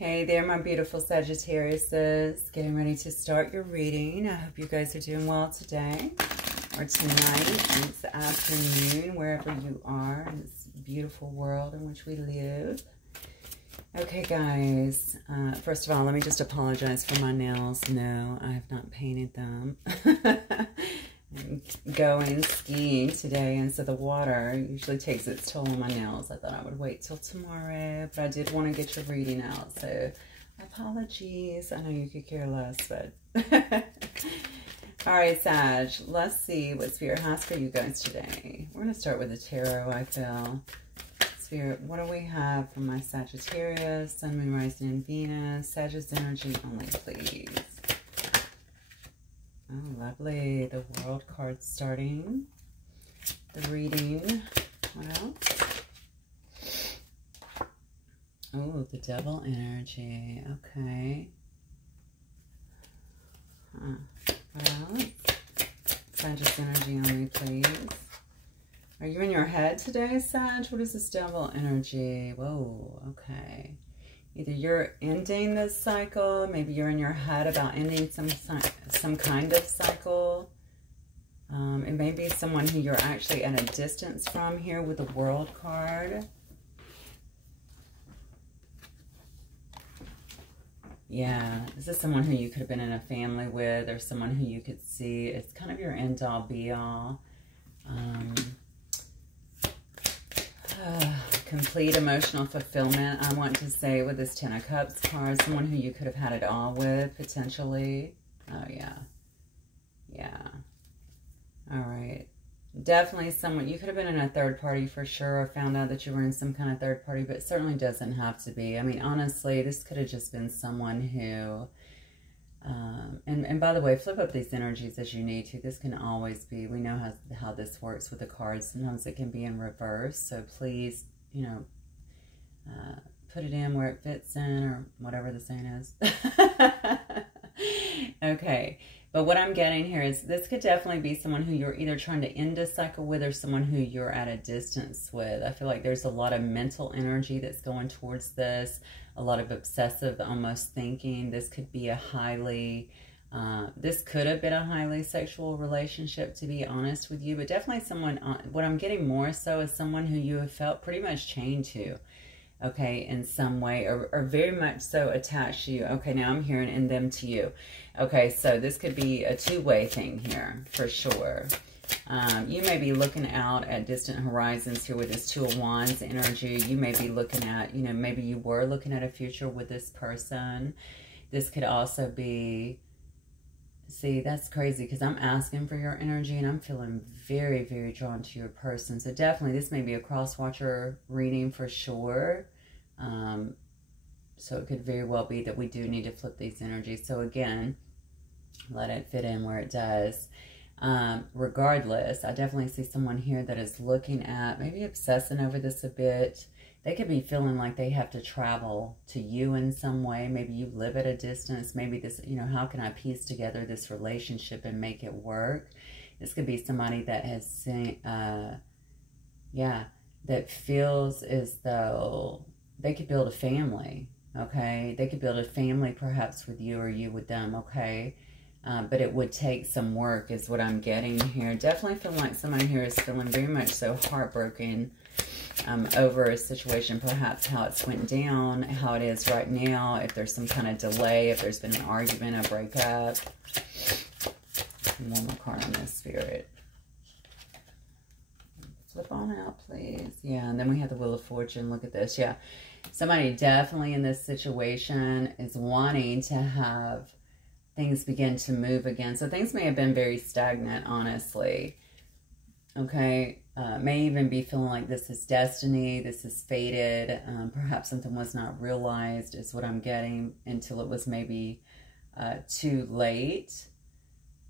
Hey there, my beautiful Sagittariuses. Getting ready to start your reading. I hope you guys are doing well today or tonight, this afternoon, wherever you are in this beautiful world in which we live. Okay, guys. First of all, let me just apologize for my nails. No, I have not painted them. I'm going skiing today, and so the water usually takes its toll on my nails. I thought I would wait till tomorrow, but I did want to get your reading out, so apologies. I know you could care less, but all right, Sag, let's see what Spirit has for you guys today. We're going to start with the tarot, I feel. Spirit, what do we have from my Sagittarius, Sun, Moon, Rising, and Venus? Sagittarius energy only, please. Oh, lovely. The World card starting. The reading. What else? Oh, the Devil energy. Okay. What else? Sagittarius energy only, please. Are you in your head today, Sag? What is this Devil energy? Whoa, okay. Either you're ending this cycle, maybe you're in your head about ending some kind of cycle. It may be someone who you're actually at a distance from here with the World card. Yeah, this is someone who you could have been in a family with, or someone who you could see. It's kind of your end-all, be-all. Complete emotional fulfillment, I want to say, with this Ten of Cups card. Someone who you could have had it all with, potentially. Oh, yeah. Yeah. All right. Definitely someone, you could have been in a third party for sure, or found out that you were in some kind of third party, but it certainly doesn't have to be. I mean, honestly, this could have just been someone who, and by the way, flip up these energies as you need to. This can always be, we know how this works with the cards. Sometimes it can be in reverse, so please, you know, put it in where it fits in, or whatever the saying is. Okay, but what I'm getting here is this could definitely be someone who you're either trying to end a cycle with, or someone who you're at a distance with. I feel like there's a lot of mental energy that's going towards this, a lot of obsessive almost thinking. This could be a highly, this could have been a highly sexual relationship, to be honest with you, but definitely someone, what I'm getting more so is someone who you have felt pretty much chained to, okay, in some way, or very much so attached to you. Okay, now I'm hearing in them to you. Okay, so this could be a two-way thing here, for sure. You may be looking out at distant horizons here with this Two of Wands energy. You may be looking at, you know, maybe you were looking at a future with this person. This could also be, see, that's crazy because I'm asking for your energy and I'm feeling very, very drawn to your person. So definitely this may be a cross-watcher reading for sure. So it could very well be that we do need to flip these energies. So again, let it fit in where it does. Regardless, I definitely see someone here that is looking at, maybe obsessing over this a bit. They could be feeling like they have to travel to you in some way. Maybe you live at a distance. Maybe this, you know, how can I piece together this relationship and make it work? This could be somebody that has seen, yeah, that feels as though they could build a family, okay? They could build a family perhaps with you, or you with them, okay? But it would take some work is what I'm getting here. Definitely feeling like someone here is feeling very much so heartbroken over a situation, perhaps how it's went down, how it is right now, if there's some kind of delay, if there's been an argument, a breakup. One more card on this, Spirit. Flip on out, please. Yeah, and then we have the Wheel of Fortune. Look at this. Yeah, somebody definitely in this situation is wanting to have things begin to move again. So things may have been very stagnant, honestly. Okay, may even be feeling like this is destiny, this is fated. Perhaps something was not realized is what I'm getting, until it was maybe too late.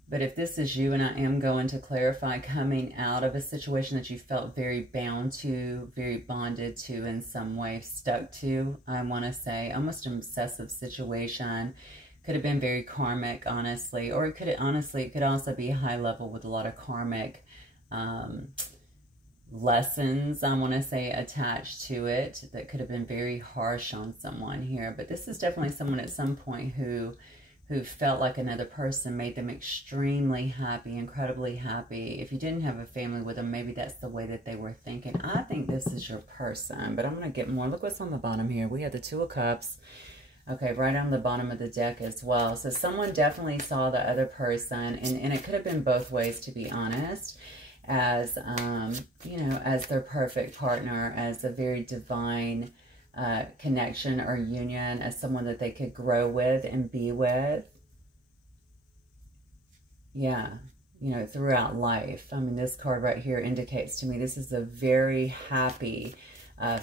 But if this is you, and I am going to clarify, coming out of a situation that you felt very bound to, very bonded to in some way, stuck to, I want to say, almost an obsessive situation. Could have been very karmic, honestly, or it could, honestly, it could also be high level with a lot of karmic lessons, I want to say, attached to it that could have been very harsh on someone here. But this is definitely someone at some point who felt like another person made them extremely happy, incredibly happy. If you didn't have a family with them, maybe that's the way that they were thinking. I think this is your person, but I'm going to get more. Look what's on the bottom here. We have the Two of Cups. Okay, right on the bottom of the deck as well. So someone definitely saw the other person, and it could have been both ways, to be honest, as, you know, as their perfect partner, as a very divine connection or union, as someone that they could grow with and be with. Yeah, you know, throughout life. I mean, this card right here indicates to me this is a very happy,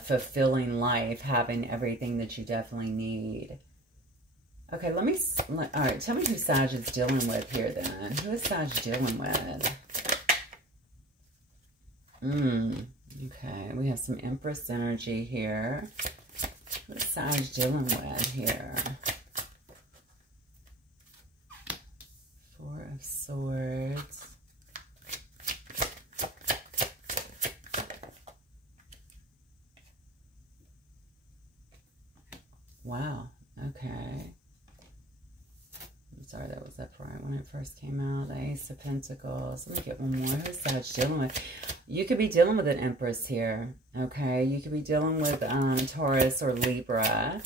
fulfilling life, having everything that you definitely need. Okay, all right, tell me who Sag is dealing with here then. Who is Sag dealing with? Okay, we have some Empress energy here. What is Sag dealing with here? Four of Swords. Wow, okay. I'm sorry, that was up right when it first came out. The Ace of Pentacles. Let me get one more. Who's Sag dealing with? You could be dealing with an Empress here, okay? You could be dealing with Taurus or Libra.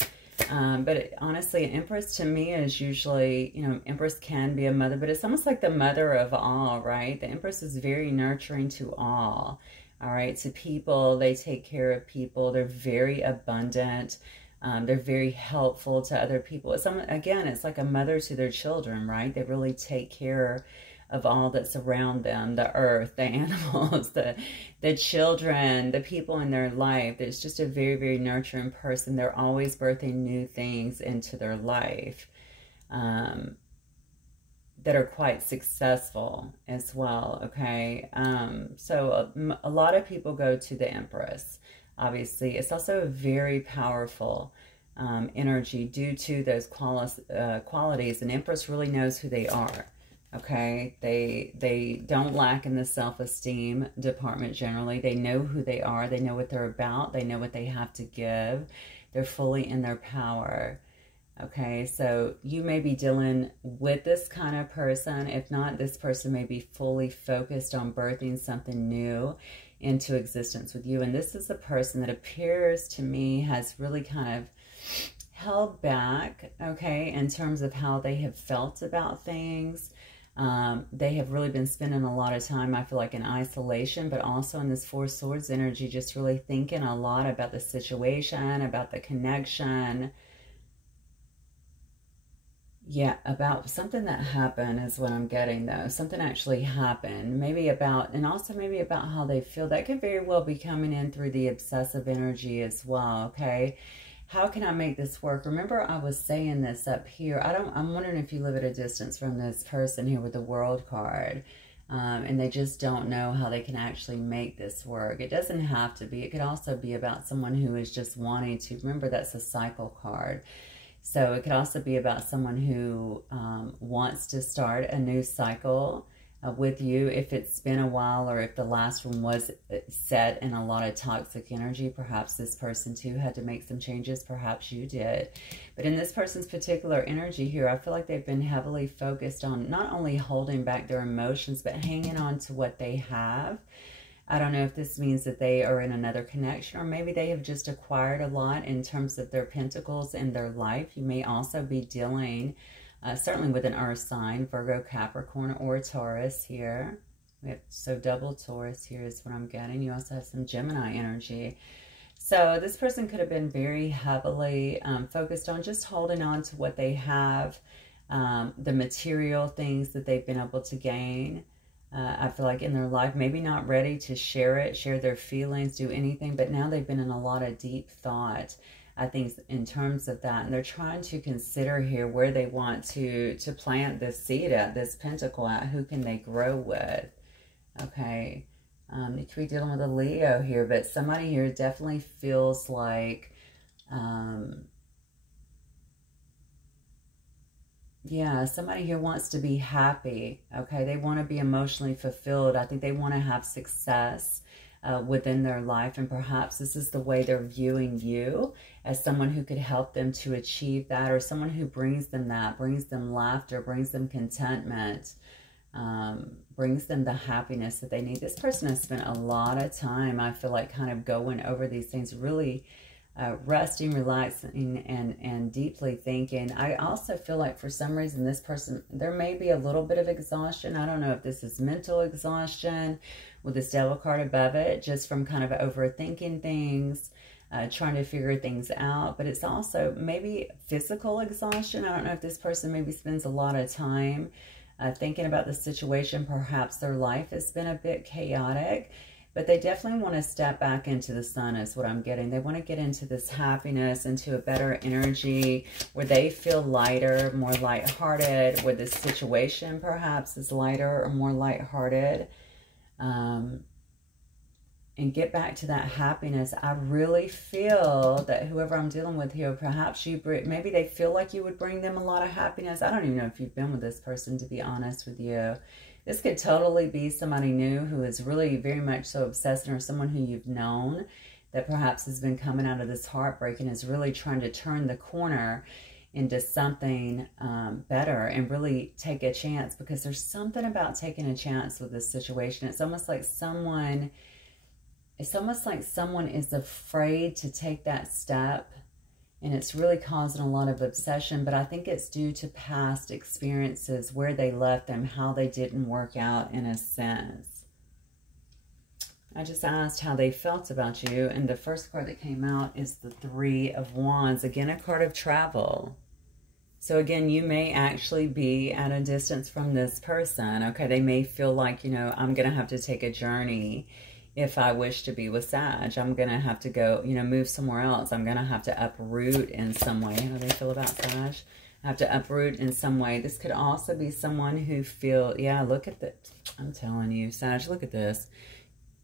But honestly, an Empress to me is usually, you know, Empress can be a mother, but it's almost like the mother of all, right? The Empress is very nurturing to all right? To people, they take care of people. They're very abundant. They're very helpful to other people. Again, it's like a mother to their children, right? They really take care of all that's around them, the earth, the animals, the children, the people in their life. It's just a very, very nurturing person. They're always birthing new things into their life that are quite successful as well, okay? So a lot of people go to the Empress. Obviously, it's also a very powerful energy due to those qualities. An Empress really knows who they are. Okay, they don't lack in the self-esteem department generally. They know who they are. They know what they're about. They know what they have to give. They're fully in their power. Okay, so you may be dealing with this kind of person. If not, this person may be fully focused on birthing something new into existence with you. And this is a person that appears to me has really kind of held back, okay, in terms of how they have felt about things. They have really been spending a lot of time, I feel like, in isolation, but also in this Four Swords energy, just really thinking a lot about the situation, about the connection. Yeah, about something that happened is what I'm getting, though. Something actually happened. Maybe about, and also maybe about how they feel. That could very well be coming in through the obsessive energy as well, okay? How can I make this work? Remember, I was saying this up here. I'm wondering if you live at a distance from this person here with the World card, and they just don't know how they can actually make this work. It doesn't have to be. It could also be about someone who is just wanting to. Remember, that's a cycle card. So it could also be about someone who wants to start a new cycle with you. If it's been a while, or if the last one was set in a lot of toxic energy, perhaps this person too had to make some changes. Perhaps you did. But in this person's particular energy here, I feel like they've been heavily focused on not only holding back their emotions, but hanging on to what they have. I don't know if this means that they are in another connection, or maybe they have just acquired a lot in terms of their pentacles in their life. You may also be dealing certainly with an earth sign, Virgo, Capricorn, or Taurus here. We have, so double Taurus here is what I'm getting. You also have some Gemini energy. So this person could have been very heavily focused on just holding on to what they have, the material things that they've been able to gain. I feel like in their life, maybe not ready to share their feelings, do anything, but now they've been in a lot of deep thought, I think, in terms of that. And they're trying to consider here where they want to plant this seed at, this pentacle at. Who can they grow with? Okay. You could be dealing with a Leo here, but somebody here definitely feels like, yeah, somebody here wants to be happy, okay? They want to be emotionally fulfilled. I think they want to have success. within their life, and perhaps this is the way they're viewing you, as someone who could help them to achieve that, or someone who brings them that, brings them laughter, brings them contentment, brings them the happiness that they need. This person has spent a lot of time, I feel like, kind of going over these things, really resting, relaxing, and deeply thinking. I also feel like for some reason this person, there may be a little bit of exhaustion. I don't know if this is mental exhaustion with this Devil card above it, just from kind of overthinking things, trying to figure things out. But it's also maybe physical exhaustion. I don't know if this person maybe spends a lot of time thinking about the situation. Perhaps their life has been a bit chaotic, but they definitely want to step back into the sun is what I'm getting. They want to get into this happiness, into a better energy where they feel lighter, more lighthearted, where this situation perhaps is lighter or more lighthearted. And get back to that happiness. I really feel that whoever I'm dealing with here, perhaps maybe they feel like you would bring them a lot of happiness. I don't even know if you've been with this person, to be honest with you. This could totally be somebody new who is really very much so obsessed, or someone who you've known that perhaps has been coming out of this heartbreak and is really trying to turn the corner into something better and really take a chance, because there's something about taking a chance with this situation. It's almost like someone is afraid to take that step, and it's really causing a lot of obsession. But I think it's due to past experiences, where they left them, how they didn't work out in a sense. I just asked how they felt about you, and the first card that came out is the Three of Wands. Again, a card of travel. So again, you may actually be at a distance from this person. Okay, they may feel like, you know, I'm going to have to take a journey. If I wish to be with Sag, I'm going to have to go, you know, move somewhere else. I'm going to have to uproot in some way. How do they feel about Sag? I have to uproot in some way. This could also be someone who yeah, look at the, I'm telling you, Sag, look at this.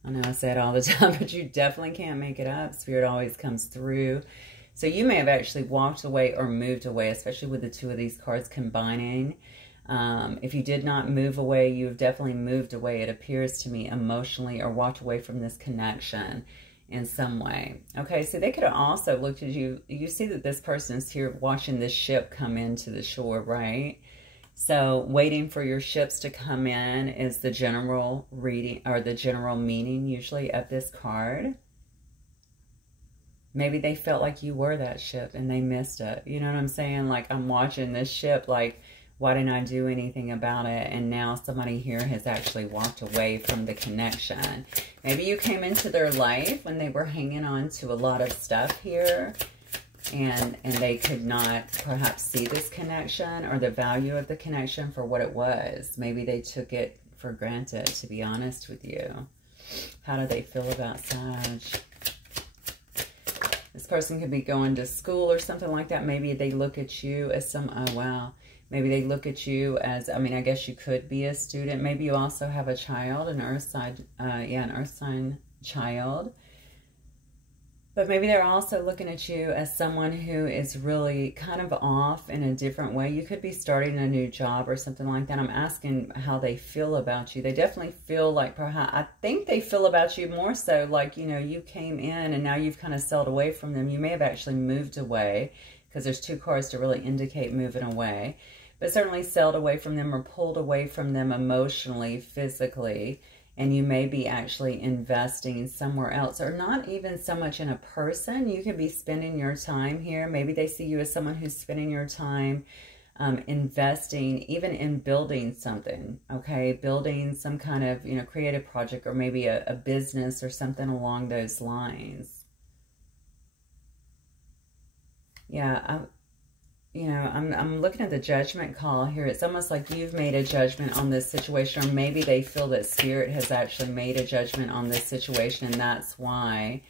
I know I say it all the time, but you definitely can't make it up. Spirit always comes through. So you may have actually walked away or moved away, especially with the two of these cards combining. If you did not move away, you have definitely moved away, it appears to me, emotionally, or walked away from this connection in some way. Okay, so they could have also looked at you. You see that this person is here watching this ship come into the shore, right? So waiting for your ships to come in is the general reading, or the general meaning usually of this card. Maybe they felt like you were that ship and they missed it. You know what I'm saying? Like, I'm watching this ship, like, why didn't I do anything about it? And now somebody here has actually walked away from the connection. Maybe you came into their life when they were hanging on to a lot of stuff here, and they could not perhaps see this connection or the value of the connection for what it was. Maybe they took it for granted, to be honest with you. How do they feel about Sag? This person could be going to school or something like that. Maybe they look at you as oh, wow. Maybe they look at you as, I mean, I guess you could be a student. Maybe you also have a child, an earth sign, an earth sign child. But maybe they're also looking at you as someone who is really kind of off in a different way. You could be starting a new job or something like that. I'm asking how they feel about you. They definitely feel like, perhaps, I think they feel about you more so like, you know, you came in and now you've kind of sailed away from them. You may have actually moved away, because there's two cards to really indicate moving away. But certainly sailed away from them or pulled away from them emotionally, physically. And you may be actually investing somewhere else, or not even so much in a person. You could be spending your time here. Maybe they see you as someone who's spending your time investing, even in building something, okay? Building some kind of, you know, creative project, or maybe a business or something along those lines. Yeah, I'm looking at the judgment call here. It's almost like you've made a judgment on this situation, or maybe they feel that Spirit has actually made a judgment on this situation, and that's why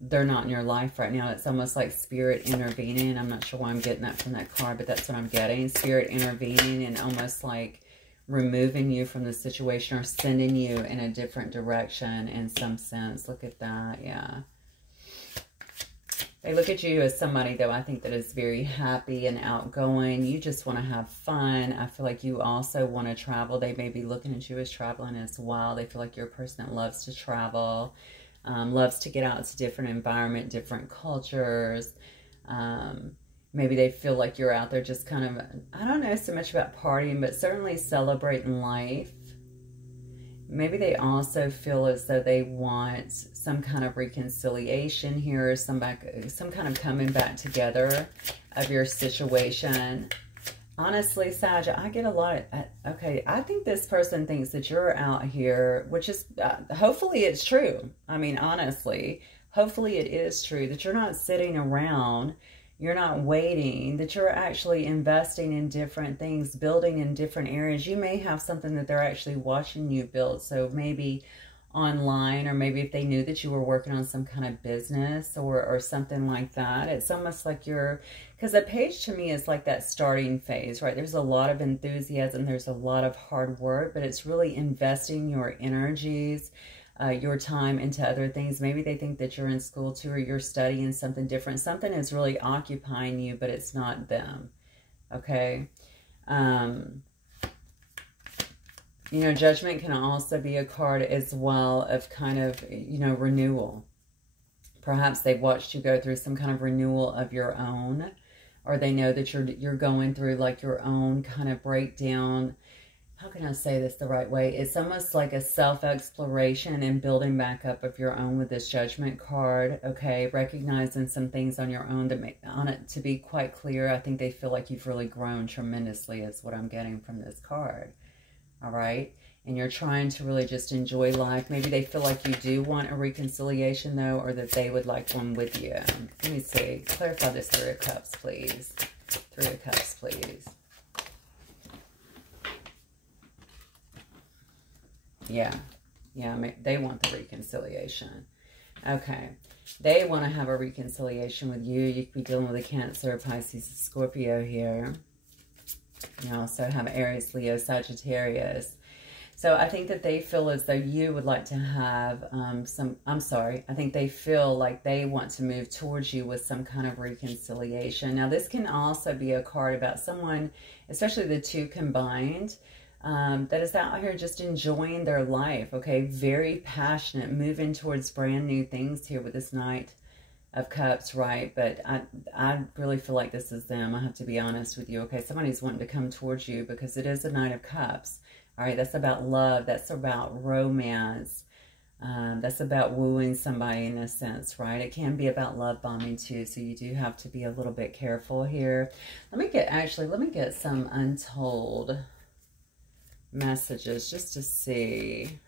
they're not in your life right now. It's almost like Spirit intervening. I'm not sure why I'm getting that from that card, but that's what I'm getting. Spirit intervening and almost like removing you from the situation, or sending you in a different direction in some sense. Look at that, yeah. They look at you as somebody, though, I think that is very happy and outgoing. You just want to have fun. I feel like you also want to travel. They may be looking at you as traveling as well. They feel like you're a person that loves to travel, loves to get out to different environment, different cultures. Maybe they feel like you're out there just kind of, I don't know so much about partying, but certainly celebrating life. Maybe they also feel as though they want some kind of reconciliation here, some kind of coming back together of your situation. Honestly, Sag, I get a lot of, okay, I think this person thinks that you're out here, which is, hopefully it's true. I mean, honestly, hopefully it is true that you're not sitting around, you're not waiting, that you're actually investing in different things, building in different areas. You may have something that they're actually watching you build. So maybe online, or maybe if they knew that you were working on some kind of business or something like that. It's almost like you're, because the page to me is like that starting phase, right? There's a lot of enthusiasm, there's a lot of hard work, but it's really investing your energies, your time into other things. Maybe they think that you're in school too, or you're studying something different. Something is really occupying you, but it's not them. Okay. You know, Judgment can also be a card as well of kind of, you know, renewal. Perhaps they've watched you go through some kind of renewal of your own, or they know that you're going through like your own kind of breakdown. How can I say this the right way? It's almost like a self-exploration and building back up of your own with this Judgment card, okay? Recognizing some things on your own to be quite clear. I think they feel like you've really grown tremendously is what I'm getting from this card, all right? And you're trying to really just enjoy life. Maybe they feel like you do want a reconciliation, though, or that they would like one with you. Let me see. Clarify this Three of Cups, please. Three of Cups, please. Yeah, they want the reconciliation. Okay, they want to have a reconciliation with you. You could be dealing with a Cancer, Pisces, Scorpio here. You also have Aries, Leo, Sagittarius. So I think that they feel as though you would like to have I think they feel like they want to move towards you with some kind of reconciliation. Now, this can also be a card about someone, especially the two combined, that is out here just enjoying their life, okay? Very passionate, moving towards brand new things here with this Knight of Cups, right? But I really feel like this is them. I have to be honest with you, okay? Somebody's wanting to come towards you because it is a Knight of Cups, all right? That's about love. That's about romance. That's about wooing somebody in a sense, right? It can be about love bombing too, so you do have to be a little bit careful here. Let me get some untold messages just to see.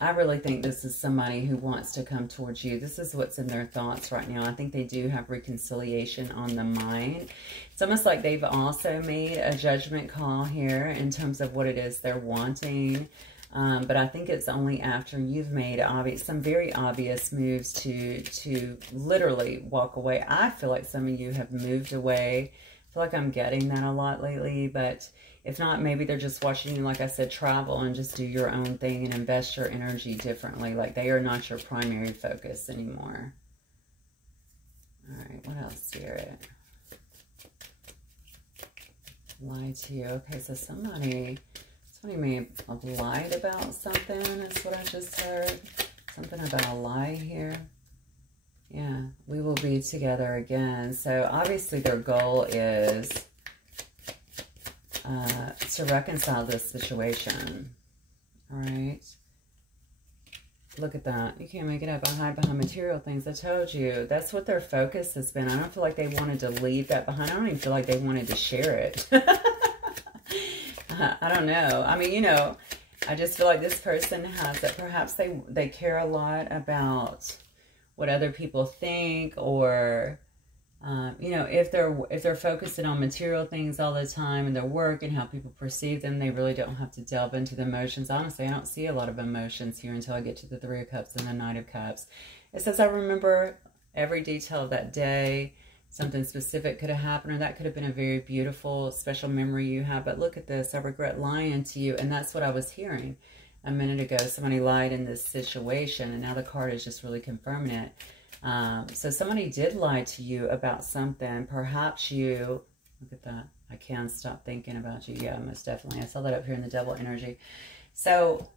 I really think this is somebody who wants to come towards you. This is what's in their thoughts right now. I think they do have reconciliation on the mind. It's almost like they've also made a judgment call here in terms of what it is they're wanting. But I think it's only after you've made some very obvious moves to literally walk away. I feel like some of you have moved away. I feel like I'm getting that a lot lately, but if not, maybe they're just watching you, like I said, travel and just do your own thing and invest your energy differently. Like they are not your primary focus anymore. All right, what else, Spirit? Lie to you. Okay, so somebody may have lied about something. That's what I just heard. Something about a lie here. Yeah, we will be together again. So obviously their goal is to reconcile this situation. All right. Look at that. You can't make it up. I hide behind material things. I told you. That's what their focus has been. I don't feel like they wanted to leave that behind. I don't even feel like they wanted to share it. I don't know. I mean, you know, I just feel like this person has that. Perhaps they care a lot about what other people think, or you know, if they're focusing on material things all the time and their work and how people perceive them, they really don't have to delve into the emotions. Honestly, I don't see a lot of emotions here until I get to the Three of Cups and the Knight of Cups. It says I remember every detail of that day. Something specific could have happened, or that could have been a very beautiful, special memory you have. But look at this. I regret lying to you. And that's what I was hearing. a minute ago, somebody lied in this situation, and now the card is just really confirming it. So somebody did lie to you about something. Perhaps you, look at that, I can't stop thinking about you. Yeah, most definitely. I saw that up here in the devil energy. So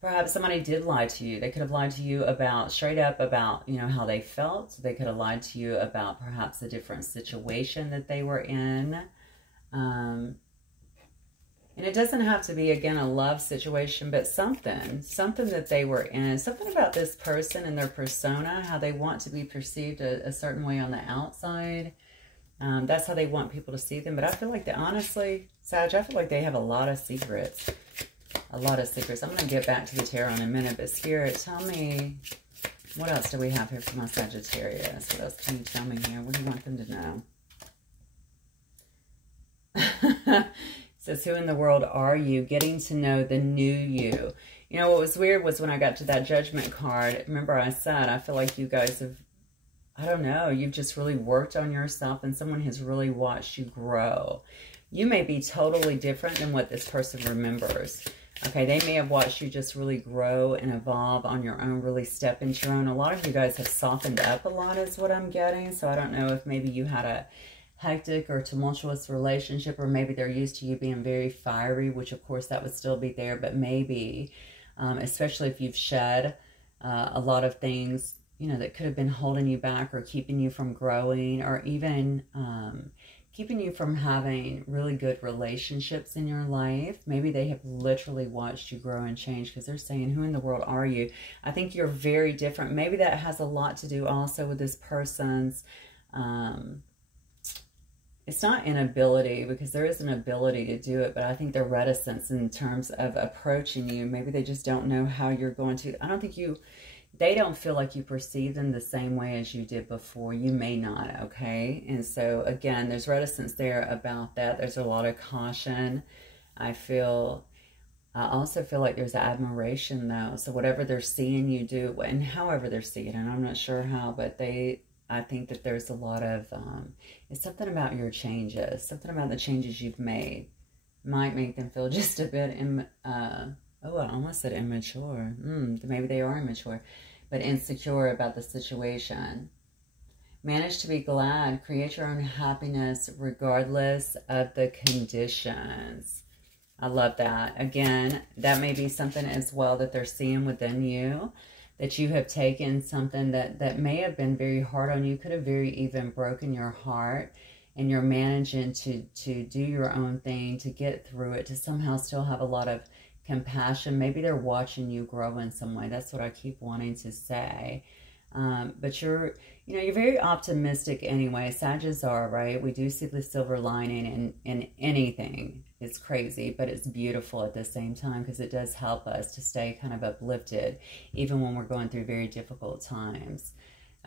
perhaps somebody did lie to you. They could have lied to you about, straight up about, you know, how they felt. They could have lied to you about perhaps a different situation that they were in. And it doesn't have to be, again, a love situation, but something that they were in, something about this person and their persona, how they want to be perceived a certain way on the outside. That's how they want people to see them. But I feel like honestly, Sag, I feel like they have a lot of secrets. A lot of secrets. I'm going to get back to the tarot in a minute, but Spirit, tell me, what else do we have here for my Sagittarius? What else can you tell me here? What do you want them to know? Says, who in the world are you? Getting to know the new you. You know, what was weird was when I got to that Judgment card, remember I said, I feel like you guys have, I don't know, you've just really worked on yourself and someone has really watched you grow. You may be totally different than what this person remembers. Okay, they may have watched you just really grow and evolve on your own, really step into your own. A lot of you guys have softened up a lot is what I'm getting. So I don't know if maybe you had a hectic or tumultuous relationship, or maybe they're used to you being very fiery, which of course that would still be there, but maybe, especially if you've shed a lot of things, you know, that could have been holding you back or keeping you from growing, or even keeping you from having really good relationships in your life. Maybe they have literally watched you grow and change, because they're saying, who in the world are you? I think you're very different. Maybe that has a lot to do also with this person's, it's not inability, because there is an ability to do it, but I think their reticence in terms of approaching you, maybe they just don't know how you're going to, I don't think they don't feel like you perceive them the same way as you did before. You may not, okay? And so, again, there's reticence there about that. There's a lot of caution. I also feel like there's admiration, though. So whatever they're seeing you do, and however they're seeing it, and I'm not sure how, but I think that there's a lot of, it's something about your changes, something about the changes you've made might make them feel just a bit, oh, I almost said immature. Maybe they are immature, but insecure about the situation. Manage to be glad, create your own happiness regardless of the conditions. I love that. Again, that may be something as well that they're seeing within you, that you have taken something that may have been very hard on you, could have very even broken your heart, and you're managing to do your own thing, to get through it, to somehow still have a lot of compassion. Maybe they're watching you grow in some way. That's what I keep wanting to say. But you're very optimistic anyway. Sagittarius are, right? We do see the silver lining in anything. It's crazy, but it's beautiful at the same time, because it does help us to stay kind of uplifted, even when we're going through very difficult times.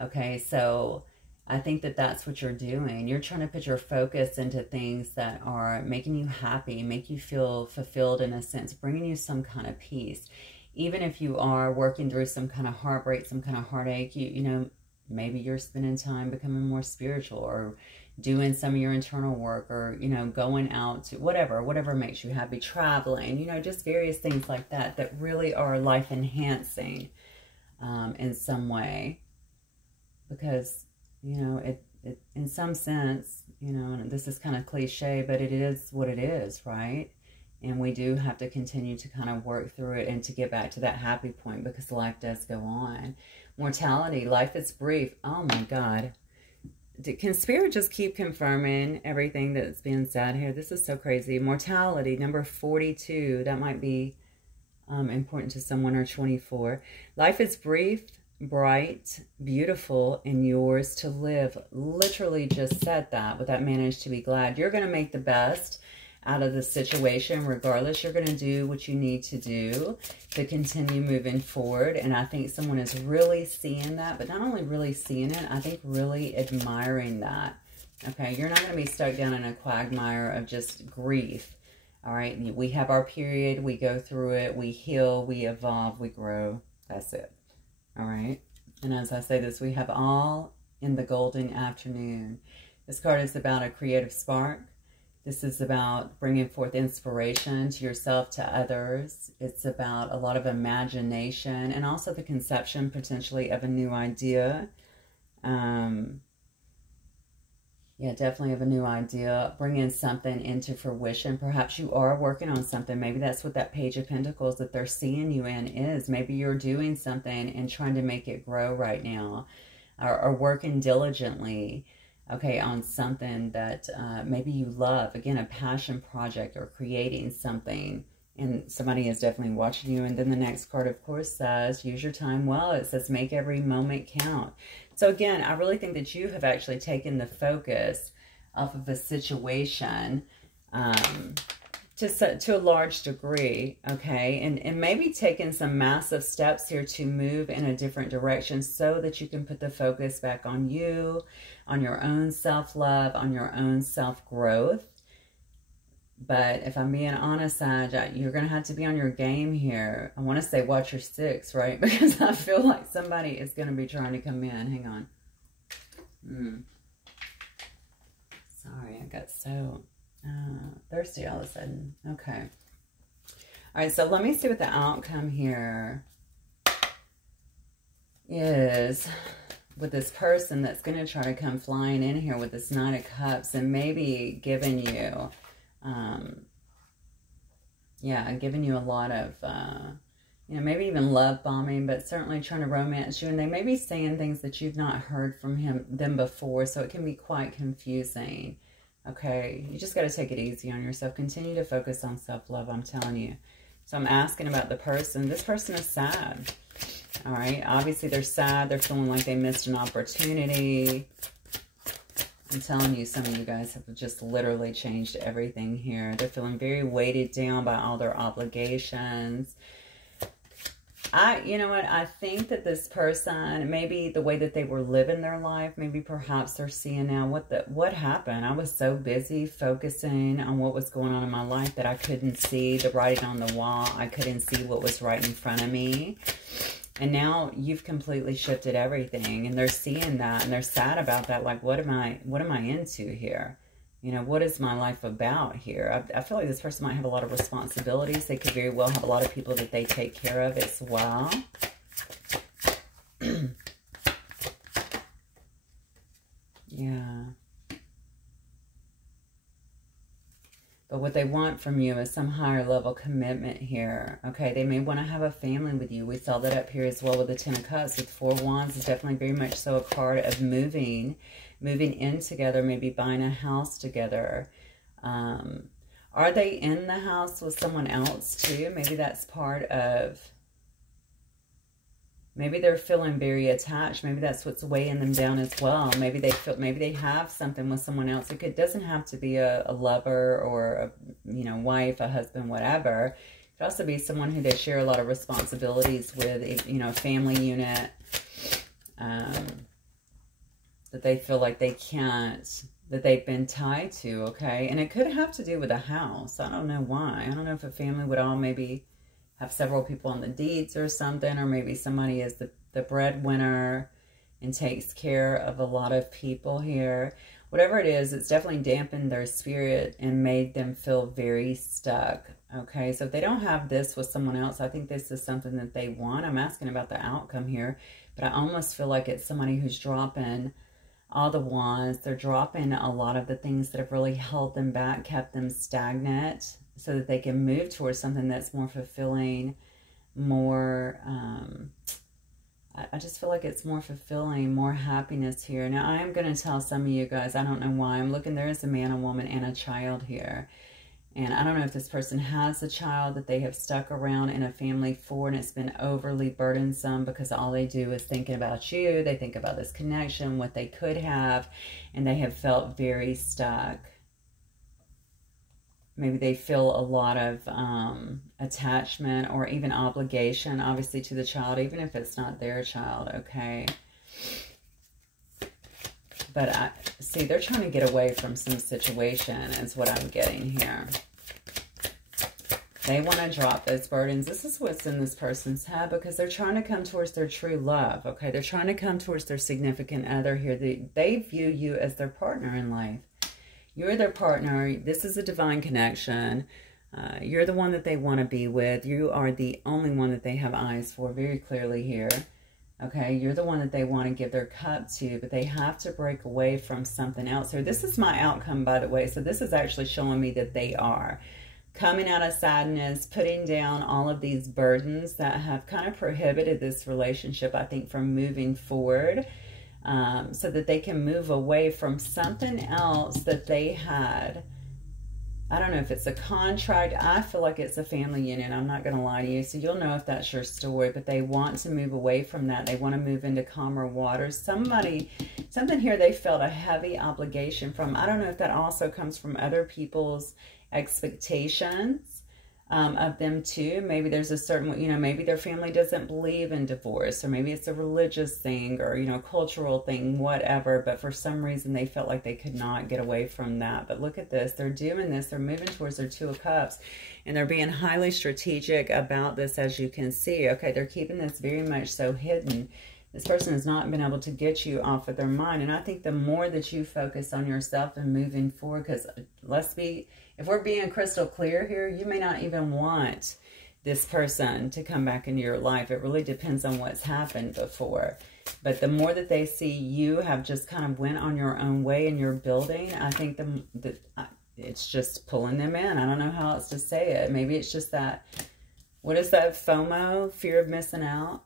Okay, so I think that that's what you're doing. You're trying to put your focus into things that are making you happy, make you feel fulfilled in a sense, bringing you some kind of peace. Even if you are working through some kind of heartbreak, some kind of heartache, you know, maybe you're spending time becoming more spiritual, or doing some of your internal work, or, you know, going out to whatever makes you happy, traveling, you know, just various things like that that really are life enhancing in some way. Because, you know, it in some sense, you know, and this is kind of cliche, but it is what it is, right? And we do have to continue to kind of work through it and to get back to that happy point, because life does go on. Mortality, life is brief. Oh my God. Can Spirit just keep confirming everything that's being said here? This is so crazy. Mortality, number 42. That might be important to someone, or 24. Life is brief, bright, beautiful, and yours to live. Literally just said that with that manage to be glad. You're going to make the best out of the situation regardless. You're going to do what you need to do to continue moving forward. And I think someone is really seeing that, but not only really seeing it, I think really admiring that. Okay, you're not going to be stuck down in a quagmire of just grief. All right, we have our period, we go through it, we heal, we evolve, we grow. That's it. All right, and as I say this, we have all in the golden afternoon. This card is about a creative spark. This is about bringing forth inspiration to yourself, to others. It's about a lot of imagination and also the conception potentially of a new idea. Yeah, definitely of a new idea, bringing something into fruition. Perhaps you are working on something. Maybe that's what that Page of Pentacles that they're seeing you in is. Maybe you're doing something and trying to make it grow right now, or working diligently, okay, on something that maybe you love. Again, a passion project or creating something. And somebody is definitely watching you. And then the next card, of course, says, use your time well. It says, make every moment count. So again, I really think that you have actually taken the focus off of a situation to a large degree, okay? And maybe taking some massive steps here to move in a different direction so that you can put the focus back on you, on your own self-love, on your own self-growth. But if I'm being honest, Sag, you're going to have to be on your game here. I want to say watch your six, right? Because I feel like somebody is going to be trying to come in. Hang on. Sorry, I got so thirsty all of a sudden. Okay. All right, so let me see what the outcome here is with this person that's going to try to come flying in here with this Knight of Cups and maybe giving you... yeah, giving you a lot of, you know, maybe even love bombing, but certainly trying to romance you. And they may be saying things that you've not heard from them before, so it can be quite confusing. Okay, you just got to take it easy on yourself. Continue to focus on self-love, I'm telling you. So I'm asking about the person. This person is sad. All right, obviously they're sad. They're feeling like they missed an opportunity. I'm telling you, some of you guys have just literally changed everything here. They're feeling very weighted down by all their obligations. You know what? I think that this person, maybe the way that they were living their life, maybe perhaps they're seeing now what happened. I was so busy focusing on what was going on in my life that I couldn't see the writing on the wall. I couldn't see what was right in front of me. And now you've completely shifted everything, and they're seeing that, and they're sad about that. Like, what am I into here? You know, what is my life about here? I feel like this person might have a lot of responsibilities. They could very well have a lot of people that they take care of as well. Yeah. But what they want from you is some higher level commitment here. Okay, they may want to have a family with you. We saw that up here as well with the Ten of Cups. With Four Wands is definitely very much so a card of moving in together, maybe buying a house together. Are they in the house with someone else too? Maybe that's part of... Maybe they're feeling very attached. Maybe that's what's weighing them down as well. Maybe they have something with someone else. It doesn't have to be a lover or a wife, a husband, whatever. It could also be someone who they share a lot of responsibilities with, a family unit that they feel like they can't, that they've been tied to, okay? And it could have to do with a house. I don't know why. I don't know if a family would all maybe have several people on the deeds or something, or maybe somebody is the breadwinner and takes care of a lot of people here. Whatever it is, it's definitely dampened their spirit and made them feel very stuck. Okay, so if they don't have this with someone else, I think this is something that they want. I'm asking about the outcome here, but I almost feel like it's somebody who's dropping all the wands. They're dropping a lot of the things that have really held them back, kept them stagnant, so that they can move towards something that's more fulfilling, more, I just feel like it's more fulfilling, more happiness here. Now, I am going to tell some of you guys, I don't know why. I'm looking, there is a man, a woman, and a child here. And I don't know if this person has a child that they have stuck around in a family for, and it's been overly burdensome because all they do is thinking about you. They think about this connection, what they could have, and they have felt very stuck. Maybe they feel a lot of attachment or even obligation, obviously, to the child, even if it's not their child, okay? But I see they're trying to get away from some situation is what I'm getting here. They want to drop those burdens. This is what's in this person's head because they're trying to come towards their true love, okay? They're trying to come towards their significant other here. They view you as their partner in life. You're their partner. This is a divine connection. You're the one that they want to be with. You are the only one that they have eyes for, very clearly here. Okay, you're the one that they want to give their cup to, but they have to break away from something else here. This is my outcome, by the way. So this is actually showing me that they are coming out of sadness, putting down all of these burdens that have kind of prohibited this relationship, I think, from moving forward, so that they can move away from something else that they had. I don't know if it's a contract. I feel like it's a family union. I'm not going to lie to you. So you'll know if that's your story, but they want to move away from that. They want to move into calmer waters. Something here they felt a heavy obligation from. I don't know if that also comes from other people's expectations of them too. Maybe there's a certain, you know, maybe their family doesn't believe in divorce, or maybe it's a religious thing, or, you know, cultural thing, whatever. But for some reason they felt like they could not get away from that. But look at this. They're doing this. They're moving towards their Two of Cups, and they're being highly strategic about this, as you can see. Okay, they're keeping this very much so hidden. This person has not been able to get you off of their mind. And I think the more that you focus on yourself and moving forward, because if we're being crystal clear here, you may not even want this person to come back into your life. It really depends on what's happened before. But the more that they see you have just kind of went on your own way and you're building, I think it's just pulling them in. I don't know how else to say it. Maybe it's just that, what is that? FOMO, fear of missing out.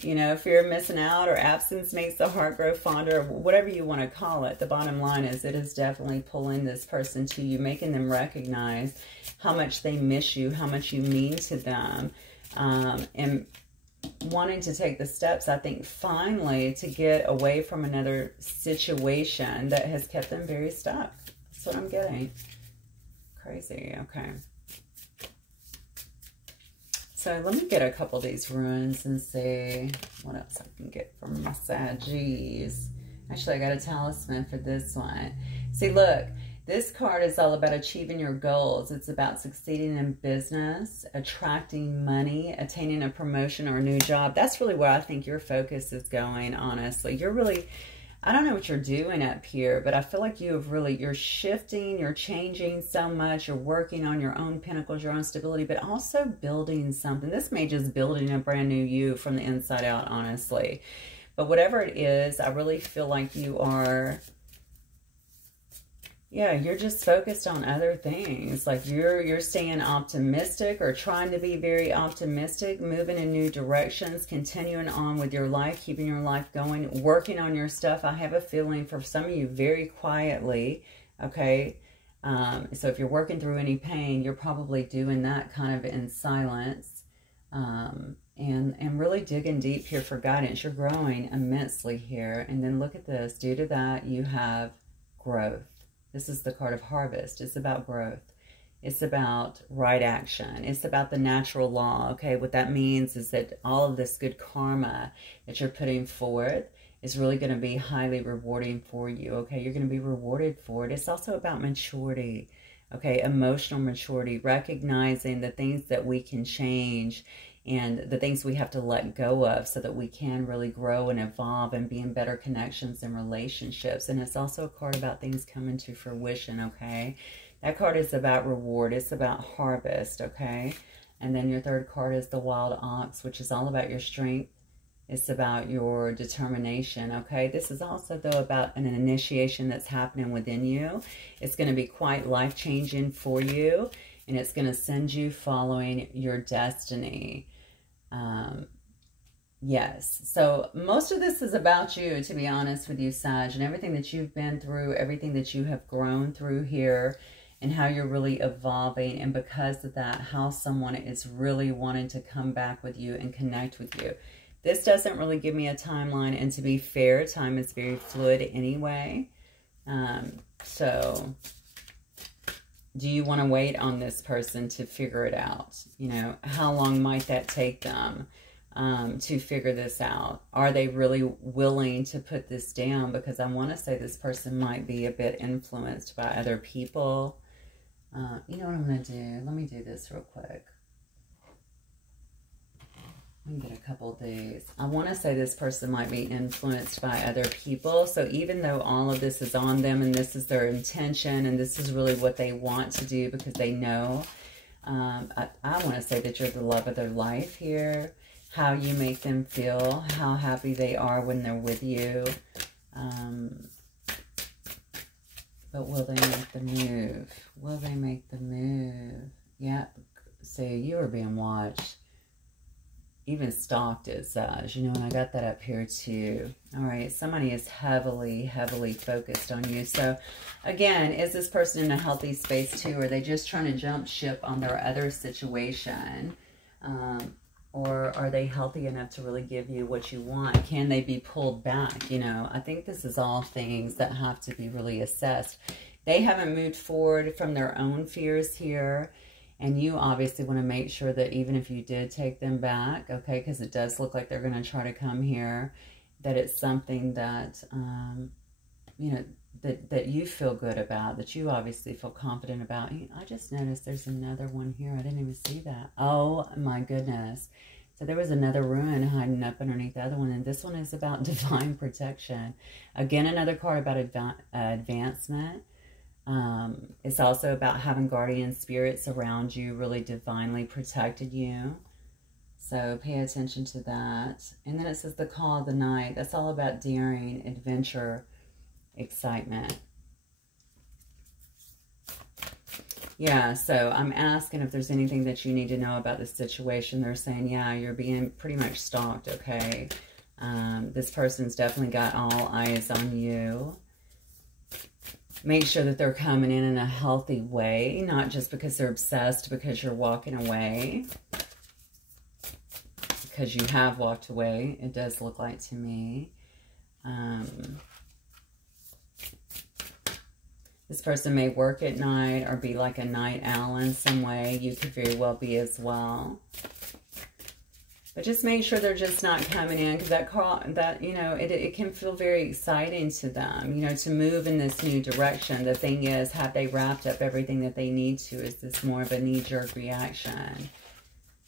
You know, fear of missing out, or absence makes the heart grow fonder, or whatever you want to call it. The bottom line is it is definitely pulling this person to you, making them recognize how much they miss you, how much you mean to them, and wanting to take the steps, I think, finally, to get away from another situation that has kept them very stuck. That's what I'm getting. Crazy. Okay. So let me get a couple of these runes and see what else I can get from my Saggies. Actually, I got a talisman for this one. See, look, this card is all about achieving your goals. It's about succeeding in business, attracting money, attaining a promotion or a new job. That's really where I think your focus is going, honestly. You're really, I don't know what you're doing up here, but I feel like you're shifting, you're changing so much. You're working on your own pinnacles, your own stability, but also building something. This may just building a brand new you from the inside out, honestly. But whatever it is, I really feel like you are, yeah, you're just focused on other things. Like you're staying optimistic, or trying to be very optimistic, moving in new directions, continuing on with your life, keeping your life going, working on your stuff. I have a feeling for some of you very quietly, okay? So if you're working through any pain, you're probably doing that kind of in silence, and really digging deep here for guidance. You're growing immensely here. And then look at this. Due to that, you have growth. This is the card of harvest. It's about growth. It's about right action. It's about the natural law, okay? What that means is that all of this good karma that you're putting forth is really going to be highly rewarding for you, okay? You're going to be rewarded for it. It's also about maturity, okay? Emotional maturity, recognizing the things that we can change and the things we have to let go of so that we can really grow and evolve and be in better connections and relationships. And it's also a card about things coming to fruition, okay? That card is about reward. It's about harvest, okay? And then your third card is the Wild Ox, which is all about your strength. It's about your determination, okay? This is also, though, about an initiation that's happening within you. It's going to be quite life-changing for you, and it's going to send you following your destiny. Yes, so most of this is about you, to be honest with you, Sag, and everything that you've been through, everything that you have grown through here, and how you're really evolving. And because of that, how someone is really wanting to come back with you and connect with you. This doesn't really give me a timeline, and to be fair, time is very fluid anyway. So do you want to wait on this person to figure it out? You know, how long might that take them to figure this out? Are they really willing to put this down? Because I want to say this person might be a bit influenced by other people. You know what I'm going to do? Let me do this real quick. Let me get a couple of these. boundaries. I want to say this person might be influenced by other people. So even though all of this is on them and this is their intention and this is really what they want to do because they know, I want to say that you're the love of their life here. How you make them feel, how happy they are when they're with you. But will they make the move? Will they make the move? Yeah, so you are being watched. Even stalked, it says. You know, and I got that up here too. All right, somebody is heavily, heavily focused on you. So, again, is this person in a healthy space too? Or are they just trying to jump ship on their other situation? Or are they healthy enough to really give you what you want? Can they be pulled back? You know, I think this is all things that have to be really assessed. They haven't moved forward from their own fears here. And you obviously want to make sure that even if you did take them back, okay, because it does look like they're going to try to come here, that it's something that, you know, that you feel good about, that you obviously feel confident about. I just noticed there's another one here. I didn't even see that. Oh, my goodness. So there was another ruin hiding up underneath the other one, and this one is about divine protection. Again, another card about advancement. It's also about having guardian spirits around you, really divinely protected you. So pay attention to that. And then it says the call of the night. That's all about daring, adventure, excitement. Yeah, so I'm asking if there's anything that you need to know about this situation. They're saying, yeah, you're being pretty much stalked, okay? This person's definitely got all eyes on you. Make sure that they're coming in a healthy way, not just because they're obsessed, because you're walking away. Because you have walked away, it does look like to me. This person may work at night or be like a night owl in some way. You could very well be as well. But just make sure they're just not coming in, because that you know, it can feel very exciting to them, you know, to move in this new direction. The thing is, have they wrapped up everything that they need to? Is this more of a knee-jerk reaction?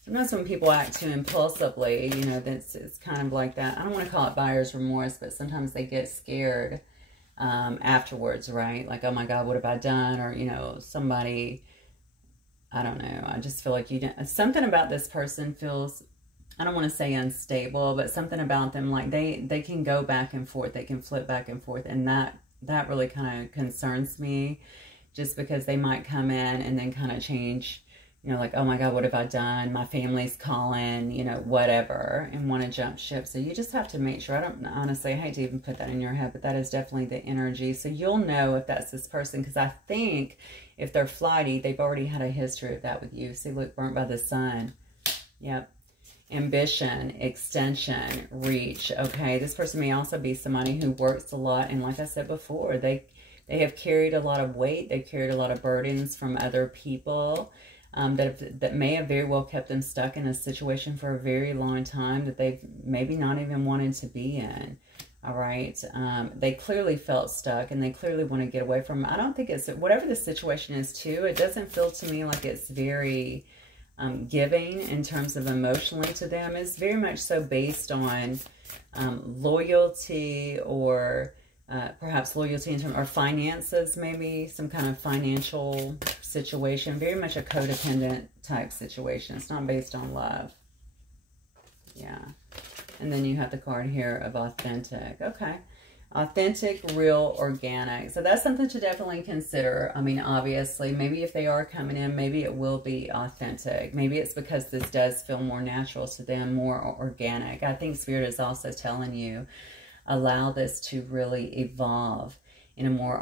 Sometimes when people act too impulsively, you know, it's kind of like that. I don't want to call it buyer's remorse, but sometimes they get scared afterwards, right? Like, oh my God, what have I done? Or, you know, somebody, I don't know. I just feel like something about this person feels, I don't want to say unstable, but something about them, like they can go back and forth. They can flip back and forth. And that really kind of concerns me, just because they might come in and then kind of change, you know, like, oh my God, what have I done? My family's calling, you know, whatever, and want to jump ship. So you just have to make sure. I don't honestly, I hate to even put that in your head, but that is definitely the energy. So you'll know if that's this person, because I think if they're flighty, they've already had a history of that with you. See, look, burnt by the sun. Yep. Ambition, extension, reach. Okay, this person may also be somebody who works a lot, and like I said before, they have carried a lot of weight. They've carried a lot of burdens from other people. That may have very well kept them stuck in a situation for a very long time that they've maybe not even wanted to be in. All right. They clearly felt stuck, and they clearly want to get away from it. I don't think it's, whatever the situation is too, it doesn't feel to me like it's very giving in terms of emotionally to them. It's very much so based on loyalty, or perhaps loyalty in terms, or finances, maybe some kind of financial situation. Very much a codependent type situation. It's not based on love. Yeah. And then you have the card here of authentic. Okay. Authentic, real, organic. So that's something to definitely consider. I mean, obviously, maybe if they are coming in, maybe it will be authentic. Maybe it's because this does feel more natural to them, more organic. I think Spirit is also telling you, allow this to really evolve in a more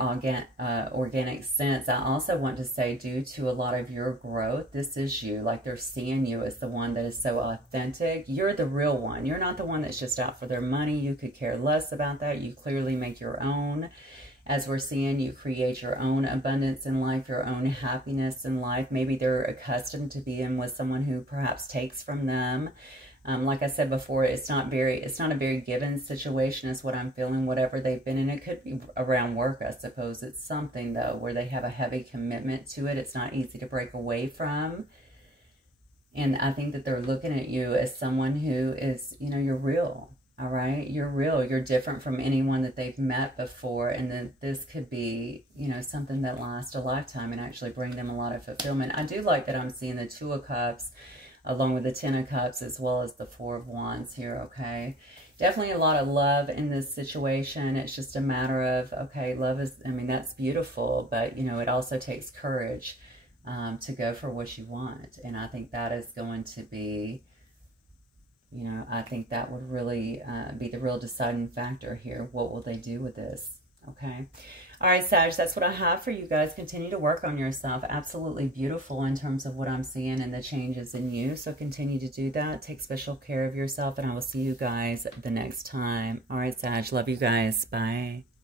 organic sense. I also want to say, due to a lot of your growth, this is you. Like, they're seeing you as the one that is so authentic. You're the real one. You're not the one that's just out for their money. You could care less about that. You clearly make your own. As we're seeing, you create your own abundance in life, your own happiness in life. Maybe they're accustomed to being with someone who perhaps takes from them. Like I said before, it's not a very given situation is what I'm feeling, whatever they've been in. It could be around work, I suppose. It's something, though, where they have a heavy commitment to it. It's not easy to break away from. And I think that they're looking at you as someone who is, you know, you're real. All right, you're real. You're different from anyone that they've met before, and that this could be, you know, something that lasts a lifetime and actually bring them a lot of fulfillment. I do like that I'm seeing the Two of Cups along with the Ten of Cups as well as the Four of Wands here, okay? Definitely a lot of love in this situation. It's just a matter of, okay, love is, I mean, that's beautiful, but, you know, it also takes courage to go for what you want. And I think that is going to be, you know, I think that would really be the real deciding factor here. What will they do with this? Okay. All right, Sag, that's what I have for you guys. Continue to work on yourself. Absolutely beautiful in terms of what I'm seeing and the changes in you. So continue to do that. Take special care of yourself, and I will see you guys the next time. All right, Sag, love you guys. Bye.